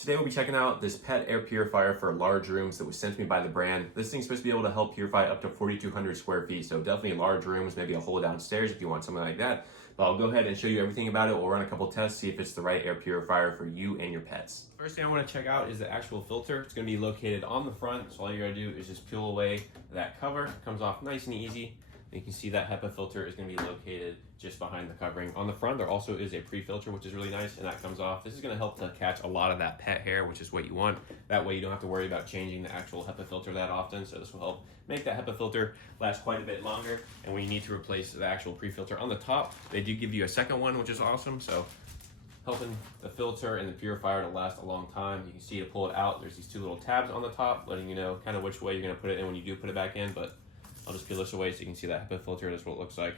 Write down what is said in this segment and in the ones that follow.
Today we'll be checking out this pet air purifier for large rooms that was sent to me by the brand. This thing's supposed to be able to help purify up to 4,200 square feet, so definitely large rooms, maybe a whole downstairs if you want something like that. But I'll go ahead and show you everything about it. We'll run a couple tests, see if it's the right air purifier for you and your pets. First thing I want to check out is the actual filter. It's going to be located on the front, so all you got to do is just peel away that cover. It comes off nice and easy. You can see that HEPA filter is going to be located just behind the covering. On the front, there also is a pre-filter, which is really nice, and that comes off. This is going to help to catch a lot of that pet hair, which is what you want. That way you don't have to worry about changing the actual HEPA filter that often, so this will help make that HEPA filter last quite a bit longer. And when you need to replace the actual pre-filter on the top, they do give you a second one, which is awesome. So helping the filter and the purifier to last a long time. You can see to pull it out, there's these two little tabs on the top, letting you know kind of which way you're going to put it in when you do put it back in, but I'll just peel this away so you can see that HEPA filter. That's what it looks like.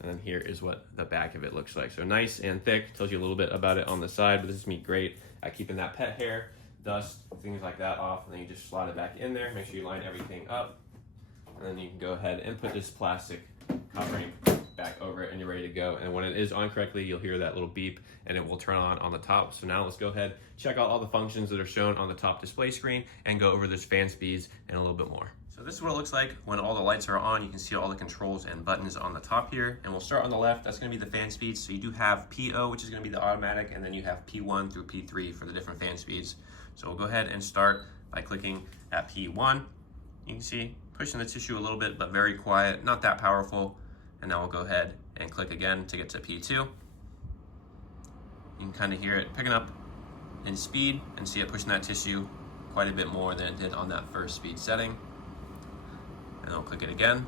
And then here is what the back of it looks like. So nice and thick, tells you a little bit about it on the side, but this is gonna be great at keeping that pet hair, dust, things like that off. And then you just slide it back in there, make sure you line everything up. And then you can go ahead and put this plastic covering back over it and you're ready to go. And when it is on correctly, you'll hear that little beep and it will turn on the top. So now let's go ahead, check out all the functions that are shown on the top display screen and go over this fan speeds and a little bit more. So this is what it looks like when all the lights are on. You can see all the controls and buttons on the top here. And we'll start on the left. That's going to be the fan speeds. So you do have PO, which is going to be the automatic, and then you have P1 through P3 for the different fan speeds. So we'll go ahead and start by clicking at P1. You can see pushing the tissue a little bit, but very quiet, not that powerful. And now we'll go ahead and click again to get to P2. You can kind of hear it picking up in speed and see it pushing that tissue quite a bit more than it did on that first speed setting. And I'll click it again.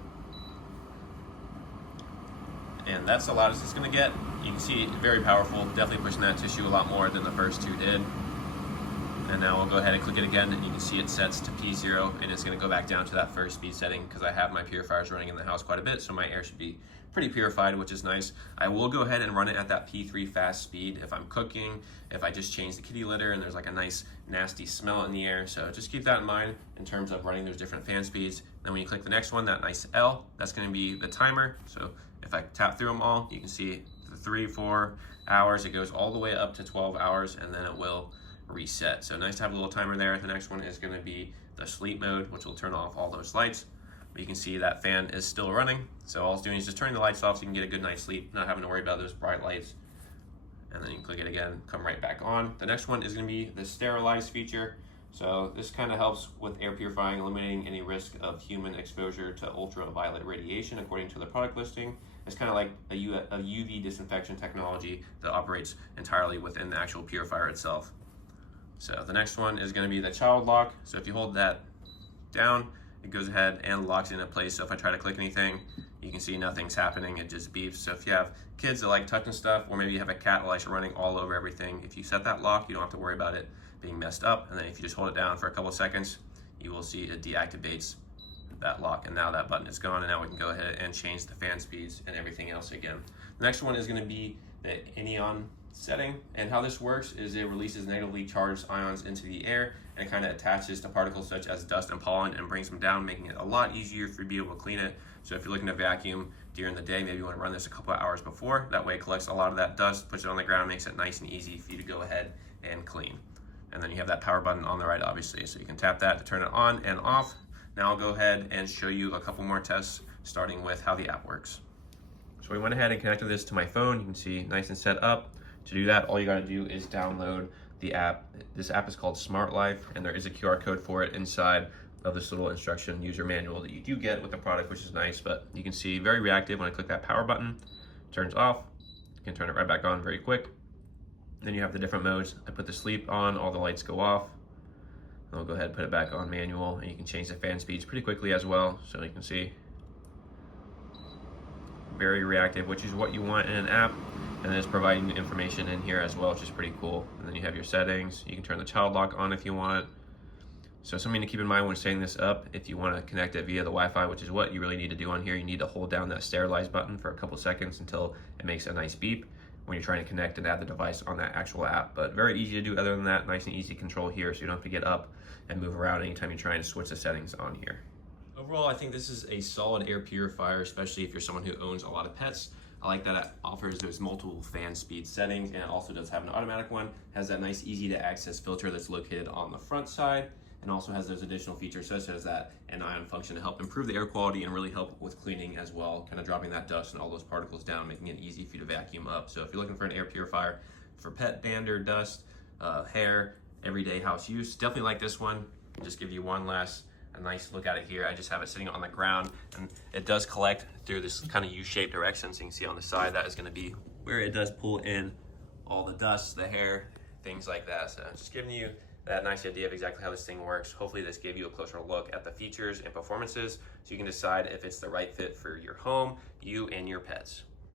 And that's the loudest it's gonna get. You can see very powerful, definitely pushing that tissue a lot more than the first two did. And now we'll go ahead and click it again, and you can see it sets to P0, and it's gonna go back down to that first speed setting because I have my purifiers running in the house quite a bit, so my air should be pretty purified, which is nice. I will go ahead and run it at that P3 fast speed if I'm cooking, if I just change the kitty litter and there's like a nice nasty smell in the air. So just keep that in mind in terms of running those different fan speeds. Then when you click the next one, that nice L, that's gonna be the timer. So if I tap through them all, you can see the 3-4 hours, it goes all the way up to 12 hours and then it will reset. So nice to have a little timer there. The next one is gonna be the sleep mode, which will turn off all those lights. But you can see that fan is still running. So all it's doing is just turning the lights off so you can get a good night's sleep, not having to worry about those bright lights. And then you can click it again, come right back on. The next one is gonna be the sterilize feature. So this kind of helps with air purifying, eliminating any risk of human exposure to ultraviolet radiation according to the product listing. It's kind of like a UV disinfection technology that operates entirely within the actual purifier itself. So the next one is gonna be the child lock. So if you hold that down, it goes ahead and locks into place. So if I try to click anything, you can see nothing's happening, it just beeps. So if you have kids that like touching stuff, or maybe you have a cat that likes running all over everything, if you set that lock, you don't have to worry about it being messed up. And then if you just hold it down for a couple of seconds, you will see it deactivates that lock. And now that button is gone, and now we can go ahead and change the fan speeds and everything else again. The next one is gonna be the anion setting, and how this works is it releases negatively charged ions into the air and it kind of attaches to particles such as dust and pollen and brings them down, making it a lot easier for you to be able to clean it. So if you're looking to vacuum during the day, maybe you want to run this a couple of hours before. That way it collects a lot of that dust, puts it on the ground, makes it nice and easy for you to go ahead and clean. And then you have that power button on the right, obviously, so you can tap that to turn it on and off. Now I'll go ahead and show you a couple more tests, starting with how the app works. So we went ahead and connected this to my phone. You can see nice and set up. To do that, all you gotta do is download the app. This app is called Smart Life, and there is a QR code for it inside of this little instruction user manual that you do get with the product, which is nice. But you can see very reactive. When I click that power button, it turns off. You can turn it right back on very quick. Then you have the different modes. I put the sleep on, all the lights go off. And I'll go ahead and put it back on manual, and you can change the fan speeds pretty quickly as well. So you can see very reactive, which is what you want in an app. And then it's providing information in here as well, which is pretty cool. And then you have your settings. You can turn the child lock on if you want. So something to keep in mind when setting this up, if you want to connect it via the Wi-Fi, which is what you really need to do on here, you need to hold down that sterilize button for a couple seconds until it makes a nice beep when you're trying to connect and add the device on that actual app. But very easy to do other than that, nice and easy control here, so you don't have to get up and move around anytime you're trying to switch the settings on here. Overall, I think this is a solid air purifier, especially if you're someone who owns a lot of pets. I like that it offers those multiple fan speed settings, and it also does have an automatic one. Has that nice easy to access filter that's located on the front side, and also has those additional features such as that anion function to help improve the air quality and really help with cleaning as well, kind of dropping that dust and all those particles down, making it easy for you to vacuum up. So if you're looking for an air purifier for pet dander, dust, hair, everyday house use, definitely like this one. Just give you one last a nice look at it here. I just have it sitting on the ground, and it does collect through this kind of U-shaped direction. So you can see on the side, that is going to be where it does pull in all the dust, the hair, things like that. So just giving you that nice idea of exactly how this thing works. Hopefully this gave you a closer look at the features and performances so you can decide if it's the right fit for your home, you and your pets.